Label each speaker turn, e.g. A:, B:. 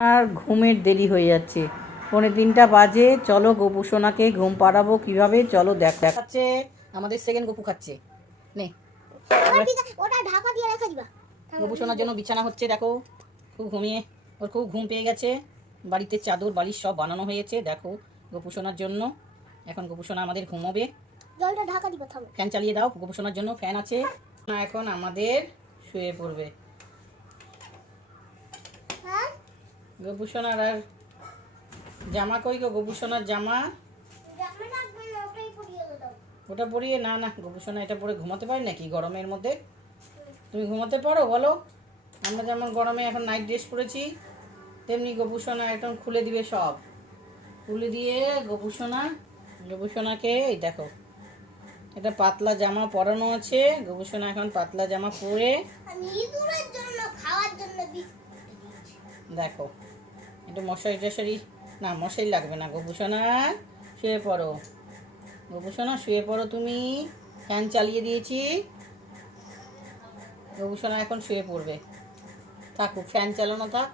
A: আর ঘুমের দেরি হয়ে যাচ্ছে। পৌনে তিনটা বাজে চলো গোপু সোনাকে ঘুম পাড়াবো কীভাবে? চলো দেখ দেখাচ্ছে আমাদের সেকেন্ড গপু খাচ্ছে। নে।
B: ওটা ঢাকা দিয়ে রেখে দিবা।
A: গপু সোনার জন্য বিছানা হচ্ছে দেখো। খুব ঘুমিয়ে ওর খুব ঘুম পেয়ে গেছে। বাড়িতে চাদর বালিশ সব বানানো হয়েছে দেখো। গপু সোনার জন্য। এখন গপু সোনা আমাদের ঘুমোবে।
B: জলটা ঢাকা দিবা থামো।
A: ফ্যান চালিয়ে দাও গপু সোনার জন্য ফ্যান আছে। না এখন আমাদের শুয়ে পড়বে
B: হ্যাঁ
A: গপু আর জামা কই গো? গপু জামা? ওটা পরিয়ে? না না গোপুসোনা এটা পরে ঘুমাতে পারি নাকি গরমের মধ্যে? তুমি ঘুমাতে পারো বলো। আমরা যেমন গরমে এখন নাইট ড্রেস পরেছি তেমনি গোপুসোনা একদম খুলে দিবে সব। খুলে দিয়ে গোপুসোনা গোপুসোনাকে এই দেখো এটা পাতলা জামা পরানো আছে। গোপুসোনা এখন পাতলা জামা পরে
B: আমি ইঁদুরের জন্য খাওয়ার জন্য বিস্কুট দিয়েছি
A: দেখো, একটু টশারি। না, মশারি লাগবে না, গোপুসোনা, শুয়ে পড়ো। গোপুসোনা, শুয়ে পড়ো তুমি। ফ্যান চালিয়ে দিয়েছি। গোপুসোনা এখন শুয়ে পড়বে। থাকুক ফ্যান চালানো থাক।